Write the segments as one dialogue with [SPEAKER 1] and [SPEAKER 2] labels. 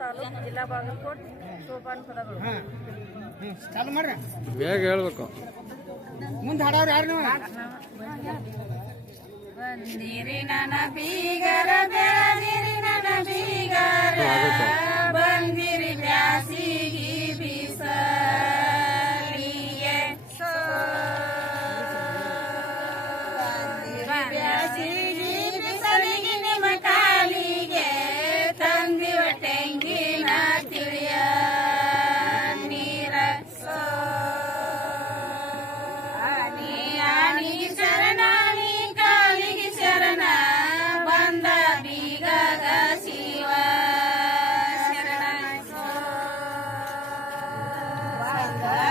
[SPEAKER 1] ತಾಲೂಕು ಜಿಲ್ಲಾ ಬಾಗಲಕೋಟ್
[SPEAKER 2] ಬೇಗ ಹೇಳ್ಬೇಕು
[SPEAKER 3] ಮುಂದೆ ಯಾರು
[SPEAKER 1] ನೀರಿನ ಬೀಗ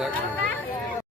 [SPEAKER 1] that Excellent.